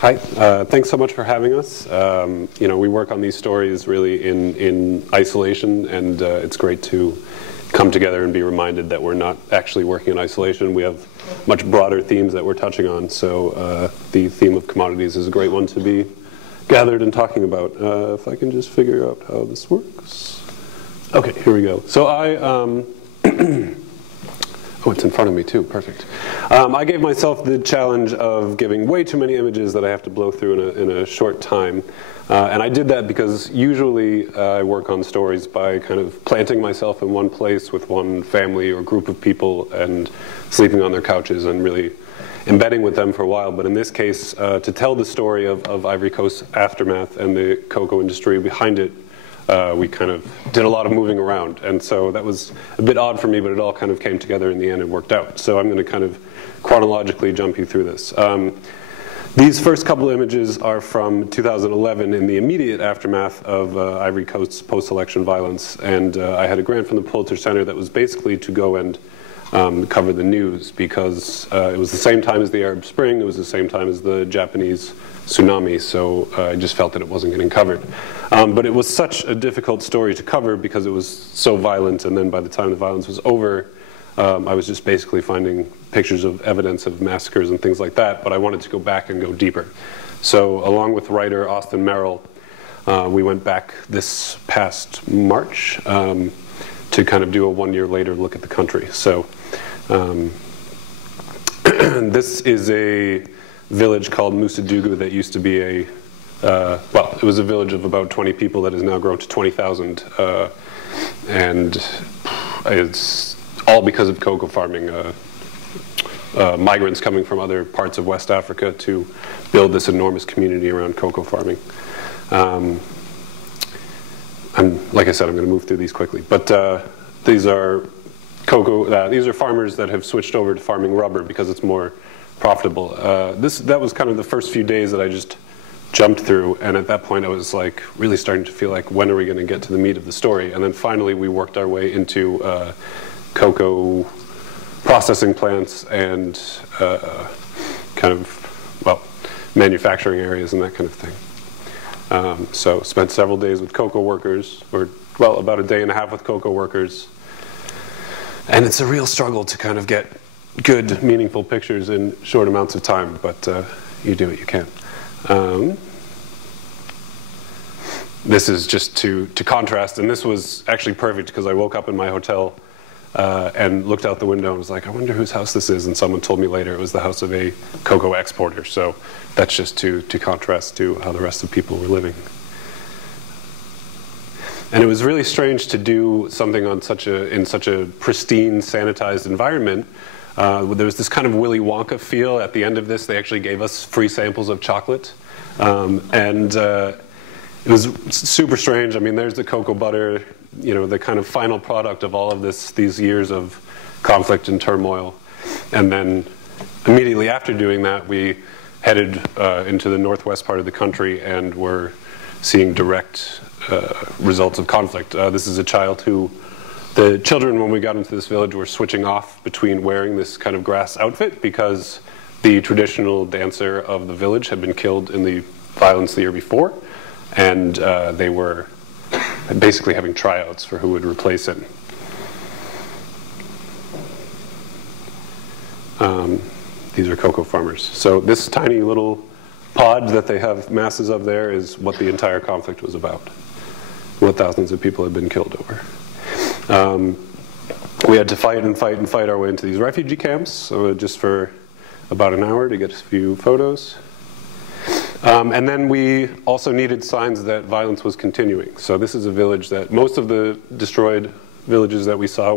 Hi, thanks so much for having us. We work on these stories really in isolation, and it's great to come together and be reminded that we're not actually working in isolation. We have much broader themes that we're touching on, so the theme of commodities is a great one to be gathered and talking about. If I can just figure out how this works. Okay, here we go. So oh, it's in front of me too, perfect. I gave myself the challenge of giving way too many images that I have to blow through in a short time. And I did that because usually I work on stories by kind of planting myself in one place with one family or group of people and sleeping on their couches and really embedding with them for a while. But in this case, to tell the story of Ivory Coast aftermath and the cocoa industry behind it, we kind of did a lot of moving around. And so that was a bit odd for me, but it all kind of came together in the end and worked out. So I'm going to kind of chronologically jump you through this. These first couple images are from 2011 in the immediate aftermath of Ivory Coast's post-election violence. And I had a grant from the Pulitzer Center that was basically to go and cover the news, because it was the same time as the Arab Spring, it was the same time as the Japanese tsunami, so I just felt that it wasn't getting covered. But it was such a difficult story to cover because it was so violent, and then by the time the violence was over, I was just basically finding pictures of evidence of massacres and things like that, but I wanted to go back and go deeper. So along with writer Austin Merrill, we went back this past March to kind of do a 1 year later look at the country. So this is a village called Musadugu that used to be a, well, it was a village of about 20 people that has now grown to 20,000. And it's all because of cocoa farming. Migrants coming from other parts of West Africa to build this enormous community around cocoa farming. Like I said, I'm going to move through these quickly. But these are these are farmers that have switched over to farming rubber because it's more profitable. That was kind of the first few days that I just jumped through, and at that point I was like really starting to feel like, when are we going to get to the meat of the story? And then finally we worked our way into cocoa processing plants and kind of, well, manufacturing areas and that kind of thing. So spent several days with cocoa workers, or well, about a day and a half with cocoa workers. And it's a real struggle to kind of get good, meaningful pictures in short amounts of time, but you do what you can. This is just to contrast, and this was actually perfect because I woke up in my hotel and looked out the window and was like, I wonder whose house this is, and someone told me later it was the house of a cocoa exporter. So that's just to contrast to how the rest of the people were living. And it was really strange to do something on in such a pristine, sanitized environment. There was this kind of Willy Wonka feel at the end of this. They actually gave us free samples of chocolate. It was super strange. I mean, there's the cocoa butter, you know, the kind of final product of all of these years of conflict and turmoil. And then immediately after doing that, we headed into the northwest part of the country and were seeing direct results of conflict. This is a child who, the children when we got into this village were switching off between wearing this kind of grass outfit because the traditional dancer of the village had been killed in the violence the year before, and they were basically having tryouts for who would replace him. These are cocoa farmers. So this tiny little pod that they have masses of there is what the entire conflict was about, what thousands of people had been killed over. We had to fight and fight and fight our way into these refugee camps, just for about an hour to get a few photos. And then we also needed signs that violence was continuing. So this is a village that most of the destroyed villages that we saw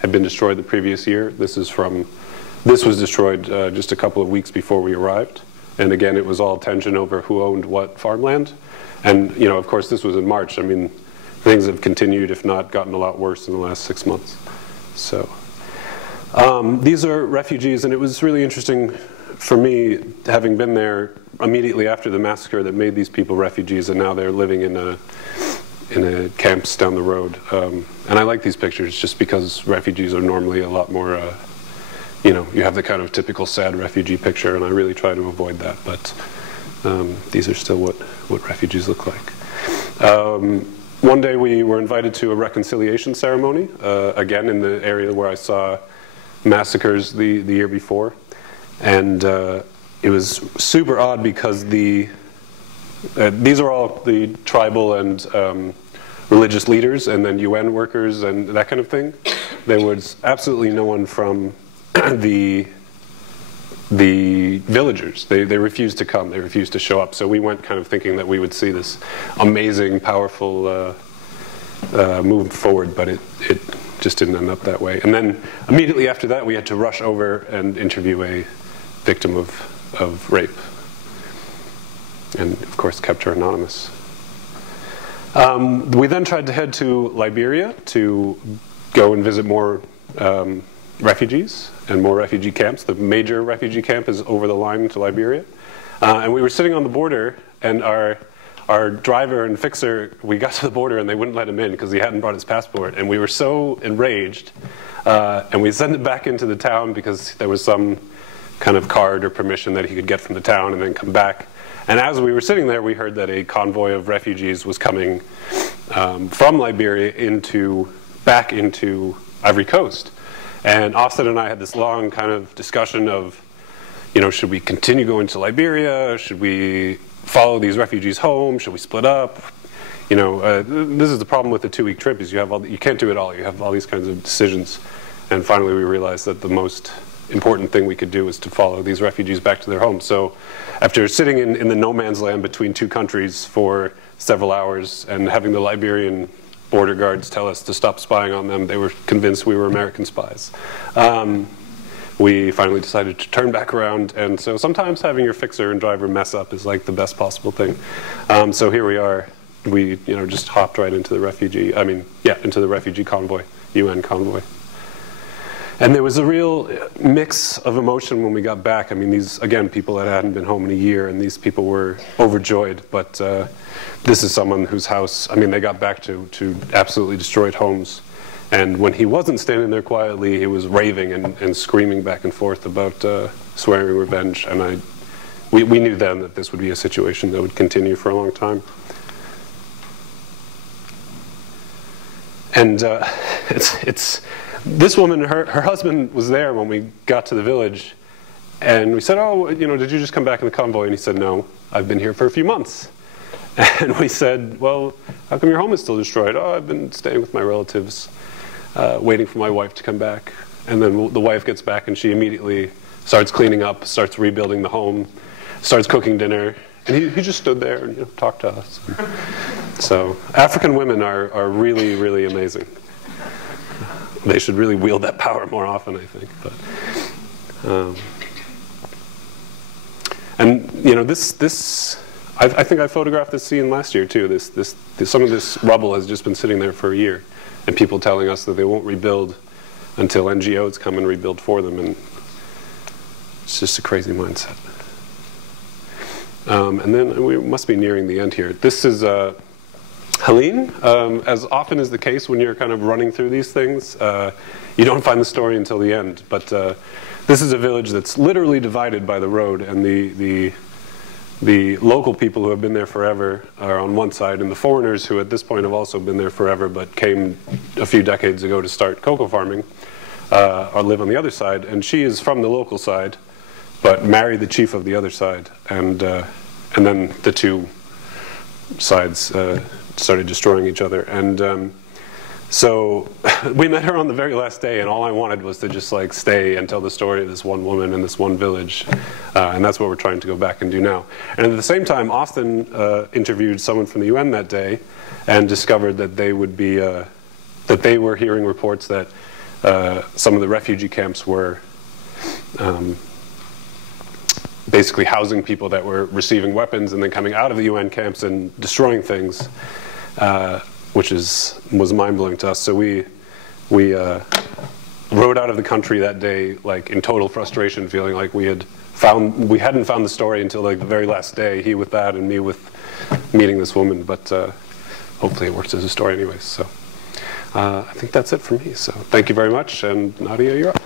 had been destroyed the previous year. This was destroyed just a couple of weeks before we arrived. And again, it was all tension over who owned what farmland. And, you know, of course, this was in March. I mean, things have continued, if not gotten a lot worse in the last 6 months. So these are refugees, and it was really interesting for me, having been there immediately after the massacre that made these people refugees, and now they're living in camps down the road. And I like these pictures just because refugees are normally a lot more you have the kind of typical sad refugee picture, and I really try to avoid that, but these are still what refugees look like. One day we were invited to a reconciliation ceremony, again in the area where I saw massacres the year before, and it was super odd because these are all the tribal and religious leaders, and then UN workers and that kind of thing. There was absolutely no one from the villagers. They refused to come. They refused to show up. So we went kind of thinking that we would see this amazing, powerful move forward, but it just didn't end up that way. And then immediately after that, we had to rush over and interview a victim of rape, and of course kept her anonymous. We then tried to head to Liberia to go and visit more refugees and more refugee camps. The major refugee camp is over the line to Liberia. And we were sitting on the border, and our driver and fixer, we got to the border and they wouldn't let him in because he hadn't brought his passport. And we were so enraged, and we sent him back into the town because there was some kind of card or permission that he could get from the town and then come back. And as we were sitting there, we heard that a convoy of refugees was coming from Liberia back into Ivory Coast. And Austin and I had this long kind of discussion of, should we continue going to Liberia? Should we follow these refugees home? Should we split up? This is the problem with the 2-week trip, is you can't do it all. You have all these kinds of decisions. And finally we realized that the most important thing we could do is to follow these refugees back to their homes. So after sitting in the no man's land between two countries for several hours and having the Liberian border guards tell us to stop spying on them, they were convinced we were American spies. We finally decided to turn back around, and so sometimes having your fixer and driver mess up is like the best possible thing. So here we are. We just hopped right into the refugee convoy, UN convoy. And there was a real mix of emotion when we got back. I mean, these, again, people that hadn't been home in a year, and these people were overjoyed. But this is someone whose house, they got back to absolutely destroyed homes. And when he wasn't standing there quietly, he was raving and screaming back and forth about swearing revenge. And we knew then that this would be a situation that would continue for a long time. And this woman, her husband was there when we got to the village, and we said, oh, did you just come back in the convoy? And he said, no, I've been here for a few months. And we said, well, how come your home is still destroyed? Oh, I've been staying with my relatives, waiting for my wife to come back. And then the wife gets back and she immediately starts cleaning up, starts rebuilding the home, starts cooking dinner. And he just stood there and talked to us. So African women are really, really amazing. They should really wield that power more often, I think. But, I think I photographed this scene last year too. Some of this rubble has just been sitting there for a year, and people telling us that they won't rebuild until NGOs come and rebuild for them, and it's just a crazy mindset. And then we must be nearing the end here. This is Helene. As often is the case when you're kind of running through these things, you don't find the story until the end. But this is a village that's literally divided by the road, and the local people who have been there forever are on one side, and the foreigners who at this point have also been there forever but came a few decades ago to start cocoa farming live on the other side. And she is from the local side, but married the chief of the other side, and then the two sides started destroying each other. And so we met her on the very last day, and all I wanted was to just stay and tell the story of this one woman in this one village, and that's what we're trying to go back and do now. And at the same time, Austin interviewed someone from the UN that day and discovered that they were hearing reports that some of the refugee camps were basically housing people that were receiving weapons and then coming out of the UN camps and destroying things, which was mind-blowing to us. So we rode out of the country that day in total frustration, feeling like we hadn't found the story until the very last day, he with that and me with meeting this woman. But hopefully it works as a story anyways. So I think that's it for me. So thank you very much, and Nadia, you're up.